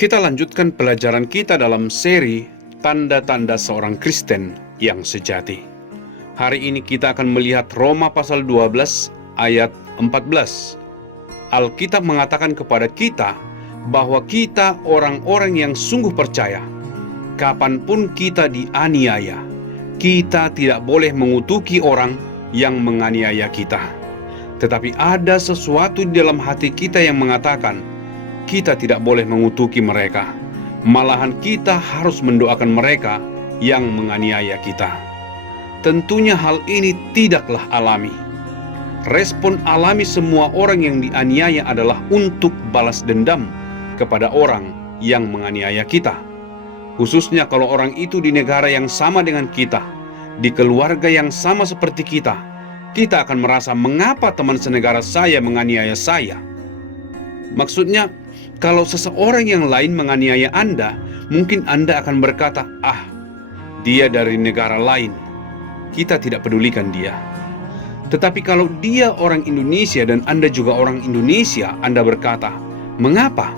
Kita lanjutkan pelajaran kita dalam seri Tanda-tanda seorang Kristen yang sejati. Hari ini kita akan melihat Roma pasal 12 ayat 14. Alkitab mengatakan kepada kita bahwa kita orang-orang yang sungguh percaya. Kapanpun kita dianiaya, kita tidak boleh mengutuki orang yang menganiaya kita. Tetapi ada sesuatu di dalam hati kita yang mengatakan, kita tidak boleh mengutuki mereka. Malahan kita harus mendoakan mereka yang menganiaya kita. Tentunya hal ini tidaklah alami. Respon alami semua orang yang dianiaya adalah untuk balas dendam kepada orang yang menganiaya kita. Khususnya kalau orang itu di negara yang sama dengan kita, di keluarga yang sama seperti kita akan merasa mengapa teman senegara saya menganiaya saya. Maksudnya, kalau seseorang yang lain menganiaya Anda, mungkin Anda akan berkata, dia dari negara lain, kita tidak pedulikan dia. Tetapi kalau dia orang Indonesia dan Anda juga orang Indonesia, Anda berkata, mengapa?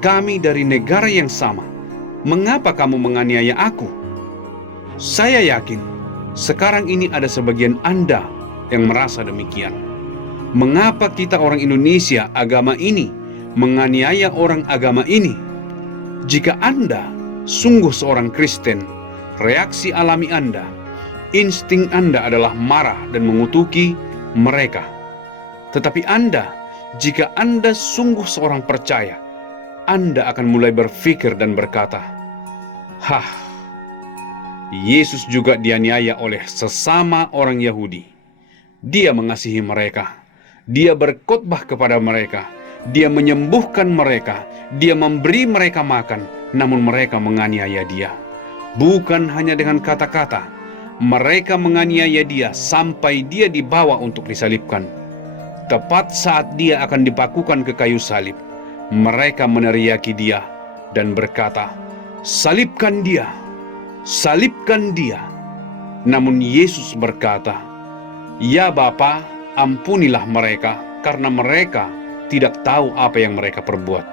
Kami dari negara yang sama. Mengapa kamu menganiaya aku? Saya yakin, sekarang ini ada sebagian Anda yang merasa demikian. Mengapa kita orang Indonesia agama ini menganiaya orang agama ini? Jika Anda sungguh seorang Kristen, reaksi alami Anda, insting Anda adalah marah dan mengutuki mereka. Tetapi jika Anda sungguh seorang percaya, Anda akan mulai berpikir dan berkata, Yesus juga dianiaya oleh sesama orang Yahudi. Dia mengasihi mereka. Dia berkhotbah kepada mereka. Dia menyembuhkan mereka, dia memberi mereka makan, namun mereka menganiaya dia. Bukan hanya dengan kata-kata, mereka menganiaya dia sampai dia dibawa untuk disalibkan. Tepat saat dia akan dipakukan ke kayu salib, mereka meneriaki dia dan berkata, "Salibkan dia, salibkan dia." Namun Yesus berkata, "Ya Bapa, ampunilah mereka, karena mereka tidak tahu apa yang mereka perbuat."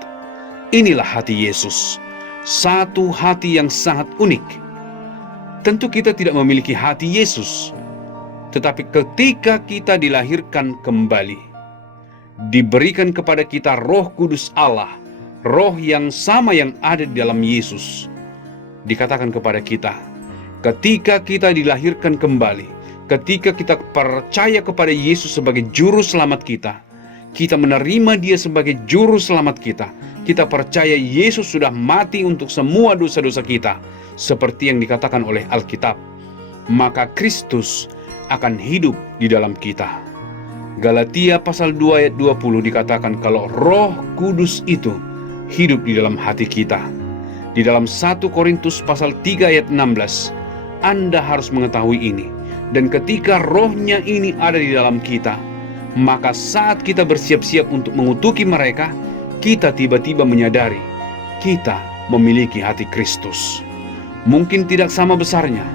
Inilah hati Yesus, satu hati yang sangat unik. Tentu kita tidak memiliki hati Yesus, tetapi ketika kita dilahirkan kembali, diberikan kepada kita Roh Kudus Allah, Roh yang sama yang ada di dalam Yesus. Dikatakan kepada kita, ketika kita dilahirkan kembali, ketika kita percaya kepada Yesus sebagai juru selamat kita menerima dia sebagai juru selamat kita. Kita percaya Yesus sudah mati untuk semua dosa-dosa kita, seperti yang dikatakan oleh Alkitab. Maka Kristus akan hidup di dalam kita. Galatia pasal 2 ayat 20 dikatakan kalau Roh Kudus itu hidup di dalam hati kita. Di dalam 1 Korintus pasal 3 ayat 16, Anda harus mengetahui ini. Dan ketika rohnya ini ada di dalam kita, maka saat kita bersiap-siap untuk mengutuki mereka, kita tiba-tiba menyadari kita memiliki hati Kristus. Mungkin tidak sama besarnya,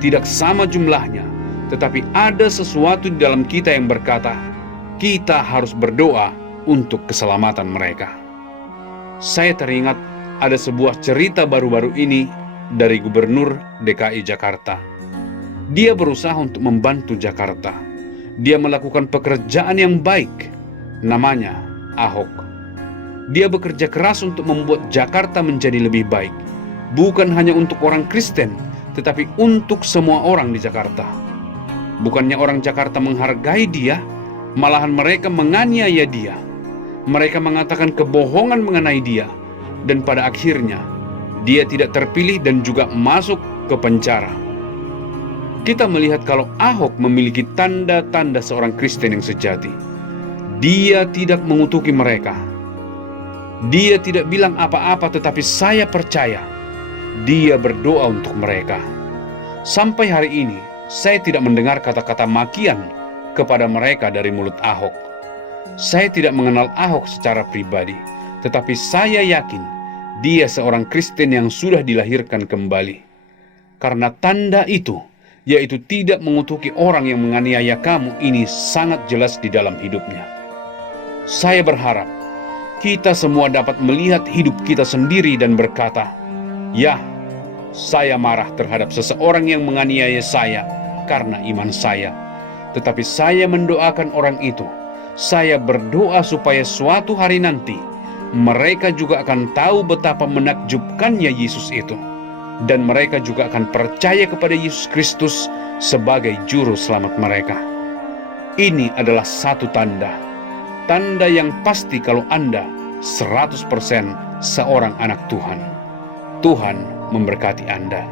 tidak sama jumlahnya, tetapi ada sesuatu di dalam kita yang berkata, kita harus berdoa untuk keselamatan mereka. Saya teringat ada sebuah cerita baru-baru ini dari Gubernur DKI Jakarta. Dia berusaha untuk membantu Jakarta. Dia melakukan pekerjaan yang baik, namanya Ahok. Dia bekerja keras untuk membuat Jakarta menjadi lebih baik, bukan hanya untuk orang Kristen, tetapi untuk semua orang di Jakarta. Bukannya orang Jakarta menghargai dia, malahan mereka menganiaya dia. Mereka mengatakan kebohongan mengenai dia, dan pada akhirnya dia tidak terpilih dan juga masuk ke penjara. Kita melihat kalau Ahok memiliki tanda-tanda seorang Kristen yang sejati. Dia tidak mengutuki mereka. Dia tidak bilang apa-apa, tetapi saya percaya dia berdoa untuk mereka. Sampai hari ini, saya tidak mendengar kata-kata makian kepada mereka dari mulut Ahok. Saya tidak mengenal Ahok secara pribadi, tetapi saya yakin dia seorang Kristen yang sudah dilahirkan kembali. Karena tanda itu, yaitu tidak mengutuki orang yang menganiaya kamu, ini sangat jelas di dalam hidupnya. Saya berharap kita semua dapat melihat hidup kita sendiri dan berkata, "Ya, saya marah terhadap seseorang yang menganiaya saya karena iman saya. Tetapi saya mendoakan orang itu. Saya berdoa supaya suatu hari nanti mereka juga akan tahu betapa menakjubkannya Yesus itu. Dan mereka juga akan percaya kepada Yesus Kristus sebagai juru selamat mereka." Ini adalah satu tanda yang pasti kalau Anda 100% seorang anak Tuhan. Tuhan memberkati Anda.